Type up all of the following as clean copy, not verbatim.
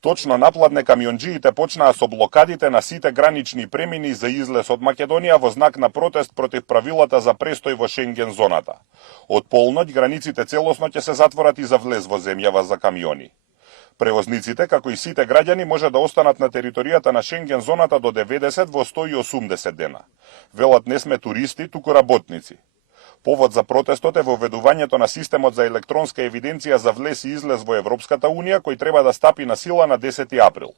Точно напладне камионџиите почнаа со блокадите на сите гранични премини за излез од Македонија во знак на протест против правилата за престој во Шенген зоната. Од полноќ границите целосно ќе се затворат и за влез во земјава за камиони. Превозниците, како и сите граѓани, може да останат на територијата на Шенген зоната до 90 во 180 дена. Велат не сме туристи, туку работници. Повод за протестот е воведувањето на системот за електронска евиденција за влез и излез во Европската Унија, кој треба да стапи на сила на 10 април.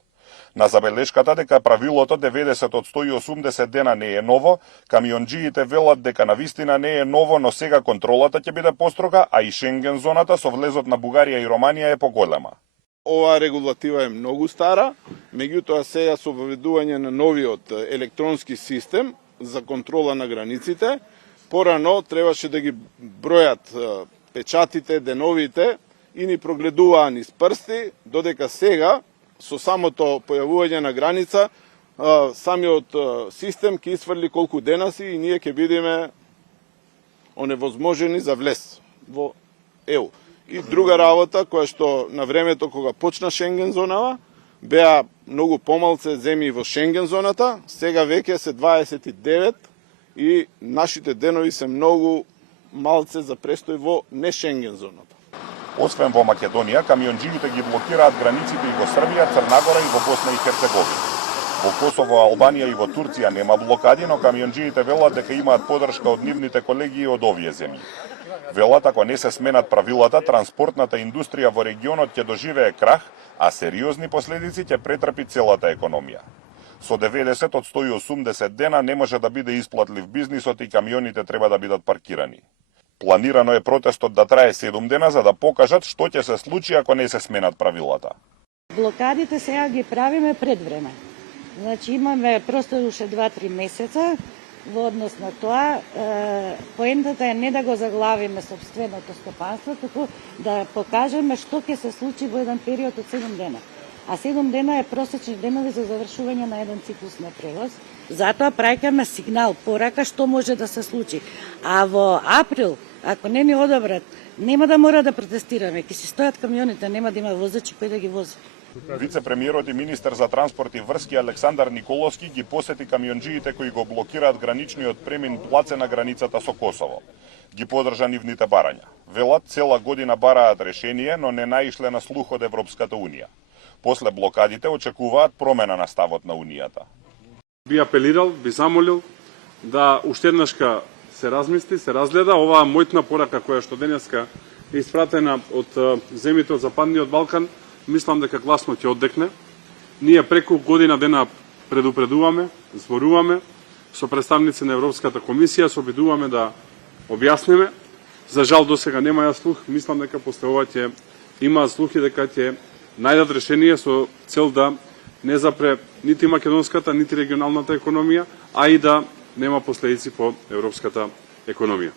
На забелешката дека правилото 90 од 180 дена не е ново, камионџиите велат дека навистина не е ново, но сега контролата ќе биде построга, а и Шенген зоната со влезот на Бугарија и Романија е поголема. Оваа регулатива е многу стара, меѓутоа сега со воведување на новиот електронски систем за контрола на границите, порано требаше да ги бројат печатите, деновите и ни прогледуваа низ прсти, додека сега, со самото појавување на граница, самиот систем ќе исфрли колку дена си и ние ќе бидеме оневозможени за влез во ЕУ. И друга работа, која што на времето кога почна Шенген зонава, беа многу помалце земји во Шенген зоната, сега веќе се 29 и нашите денови се многу малце за престој во не Шенген зоната. Освен во Македонија, камионџиите ги блокираат границите и во Србија, Црна Гора и во Босна и Херцеговина. Во Косово, Албанија и во Турција нема блокади, но камионџиите велат дека имаат подршка од нивните колеги од овие земји. Велат ако не се сменат правилата, транспортната индустрија во регионот ќе доживее крах, а сериозни последици ќе претрпи целата економија. Со 90 од 180 дена не може да биде исплатлив бизнисот и камионите треба да бидат паркирани. Планирано е протестот да трае 7 дена за да покажат што ќе се случи ако не се сменат правилата. Блокадите сега ги правиме пред време. Значи имаме просто уште 2-3 месеца во однос на тоа. Поентата е не да го заглавиме сопственото стопанство, туку да покажеме што ќе се случи во еден период од 7 дена. А 7 дена е просечни денови за завршување на еден циклус на превоз. Затоа праќаме сигнал, порака што може да се случи. А во април, ако не ни одобрат, нема да мора да протестираме, ќе си стојат камионите, нема да има возачи кој да ги вози. Вице-премиерот и министер за транспорт и врски Александар Николовски ги посети камионџиите кои го блокираат граничниот премин Плаце на границата со Косово. Ги подржа нивните барања. Велат цела година бараат решение, но не наишле на слух од Европската Унија. После блокадите очекуваат промена на ставот на Унијата. Би апелирал, би замолил да уште еднашка се размисли, се разгледа оваа мојтна порака која што денеска е испратена од земјите од Западниот Балкан, мислам дека гласно ќе оддекне. Ние преку година дена предупредуваме, зборуваме со представници на Европската комисија, се обидуваме да објасниме. За жал досега нема слух, мислам дека после ова ќе има слухи дека ќе најдат решение со цел да не запре нити македонската, нити регионалната економија, а и да нема последици по европската економија.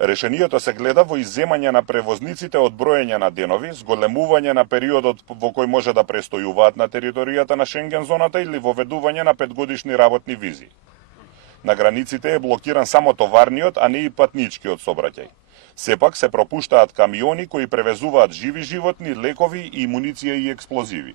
Решението се гледа во изземање на превозниците од броење на денови, зголемување на периодот во кој може да престојуваат на територијата на Шенген зоната или воведување на 5-годишни работни визи. На границите е блокиран само товарниот, а не и патничкиот сообраќај. Сепак се пропуштаат камиони кои превезуваат живи животни, лекови и муниција и експлозиви.